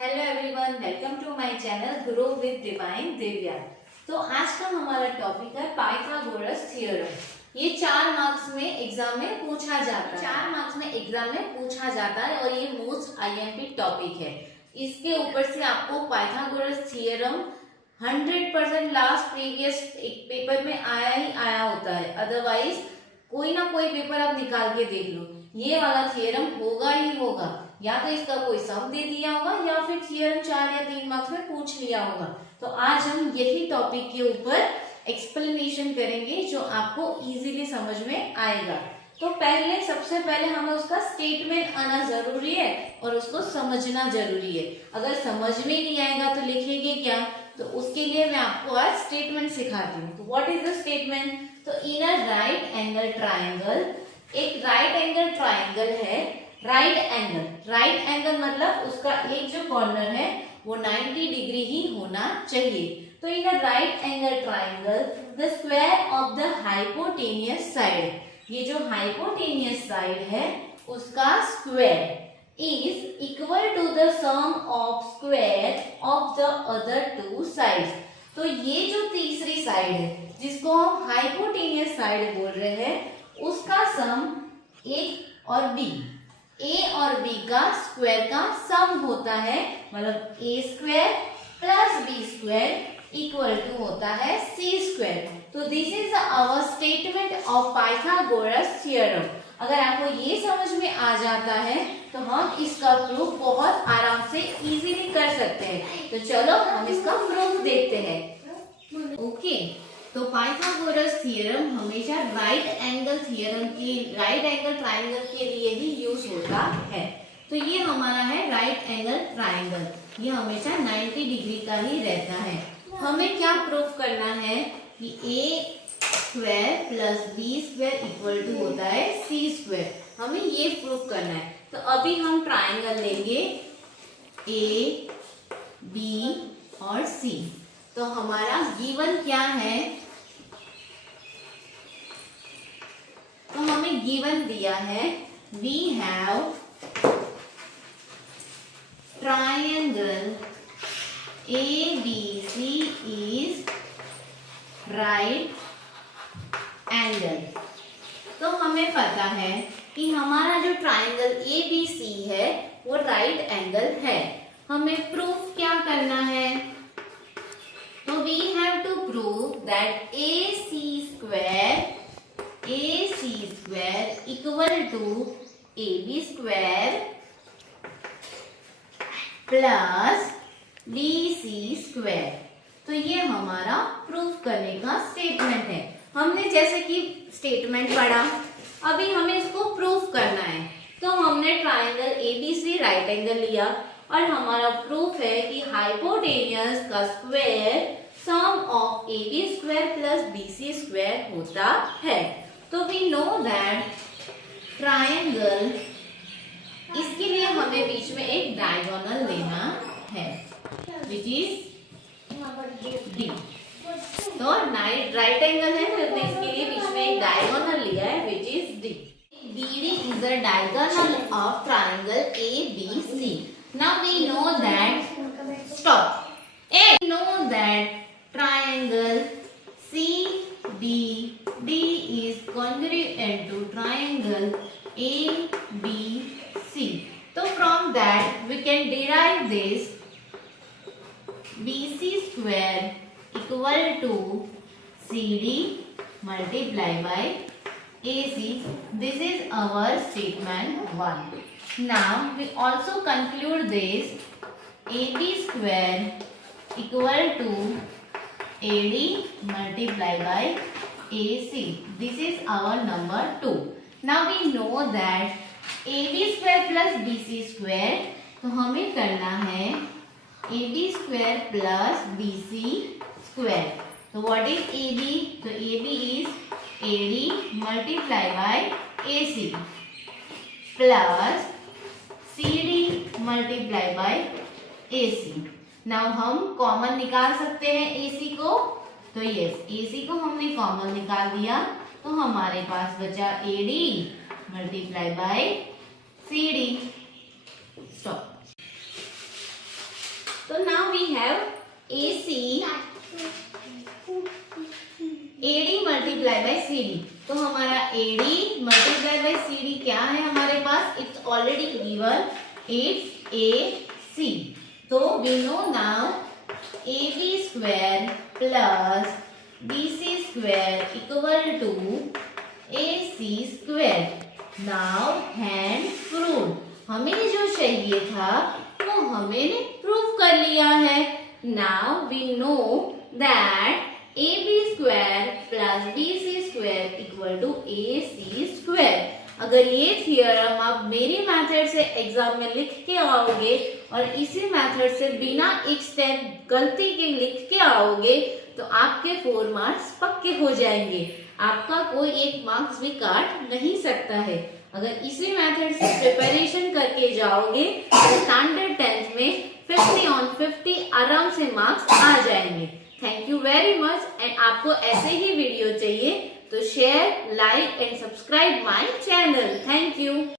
Hello everyone, welcome to my channel grow with divine Divya. तो आज का हमारा टॉपिक है पाइथागोरस थ्योरम। ये 4 मार्क्स में एग्जाम में पूछा जाता है। 4 मार्क्स में एग्जाम में पूछा जाता है और ये मोस्ट आईएमपी टॉपिक है। इसके ऊपर से आपको पाइथागोरस थ्योरम 100% लास्ट प्रीवियस एक पेपर में आया ही आया होता है, अदरवाइज कोई ना कोई पेपर आप निकाल के देख लो, ये वाला थ्योरम होगा ही होगा। या तो इसका कोई सम दे दिया होगा या फिर थ्योरम 4 या 3 मार्क्स में पूछ लिया होगा। तो आज हम यही टॉपिक के ऊपर एक्सप्लेनेशन करेंगे जो आपको इजीली समझ में आएगा। तो सबसे पहले हमें उसका स्टेटमेंट आना जरूरी है और उसको समझना जरूरी है। अगर समझ में नहीं आएगा तो लिखेंगे क्या? तो उसके लिए मैं आपको आज स्टेटमेंट सिखाती हूँ। तो व्हाट इज द स्टेटमेंट? तो in a right angle triangle, एक राइट एंगल ट्राइंगल है। राइट एंगल मतलब उसका एक जो कॉर्नर है वो 90 डिग्री ही होना चाहिए। तो in a right angle triangle the square of the hypotenuse side, ये जो हाइपोटेनियस साइड है उसका square is equal to the sum of square of the other 2 sides. तो ये जो तीसरी साइड है जिसको हम हाइपोटेनियस साइड बोल रहे हैं उसका सम ए और बी का स्क्वायर का सम होता है, मतलब A square plus B square equal to होता है सी स्क्वायर। तो this is our statement of Pythagoras theorem. अगर आपको ये समझ में आ जाता है तो हम इसका प्रूफ बहुत आराम से इजीली कर सकते हैं। तो चलो हम इसका प्रूफ देखते हैं। ओके, तो पाइथागोरस थ्योरम हमेशा राइट एंगल ट्राइंगल के लिए ही यूज होता है। तो ये हमारा है राइट एंगल ट्राइंगल, ये हमेशा 90 डिग्री का ही रहता है। हमें क्या प्रूफ करना है कि A square plus B square equal to होता है सी स्क्वायर, हमें ये प्रूफ करना है। तो अभी हम ट्राइंगल लेंगे ए बी और सी। तो हमारा गिवन क्या है? तो हमें गिवन दिया है we have triangle ABC is right angle। तो हमें पता है कि हमारा जो ट्राइंगल ABC है वो राइट एंगल है। हमें प्रूफ क्या करना है? तो we have to prove that AC square equal to AB square plus BC square. तो ये हमारा प्रूफ करने का स्टेटमेंट है। हमने जैसे कि स्टेटमेंट पढ़ा, अभी हमें इसको प्रूफ करना है। तो हमने ट्राइंगल ABC राइट एंगल लिया और हमारा प्रूफ है कि हाइपोटेनियस का square sum of AB square plus BC square होता है। तो वी नो दैट ट्राइंगल, इसके लिए हमें बीच में एक डायगोनल लेना है विच इज D। तो राइट एंगल है तो इसके लिए बीच में एक डायगोनल लिया है which is D। BD is the diagonal of triangle ABC। Now we know that we know that triangle CBD is congruent to triangle ABC। So from that we can derive this BC square equal to CD multiply by AC। This is our statement 1. Now we also conclude this AB square equal to AD multiply by AC। This is our number 2. Now we know that AB square plus BC square, तो हमें करना है AB square plus BC square। तो what is AB? तो AB is AD multiply by AC plus CD multiply by AC। Now हम common निकाल सकते हैं AC को। तो यस, AC को हमने कॉमन निकाल दिया तो हमारे पास बचा AD multiply by CD। Stop. तो now we have AC AD multiply by CD। तो हमारा AD मल्टीप्लाई बाय CD क्या है हमारे पास? It's already given, it's AC। तो we know now AB square plus BC square equal to AC square. Now hence prove. हमें जो चाहिए था वो हमने प्रूव कर लिया है। Now we know that AB square plus BC square equal to AC square. अगर ये थियरम आप मेरी मेथड से एग्जाम में लिख के आओगे और इसी मेथड से बिना एक स्टेप गलती के लिख के आओगे तो आपके 4 मार्क्स पक्के हो जाएंगे। आपका कोई एक मार्क्स भी काट नहीं सकता है। अगर इसी मेथड से प्रिपरेशन करके जाओगे तो स्टैंडर्ड 10th में 50 on 50 आराम से मार्क्स आ जाएंगे। Thank you very much. And आपको ऐसे ही वीडियो चाहिए तो share, like and subscribe my channel. Thank you.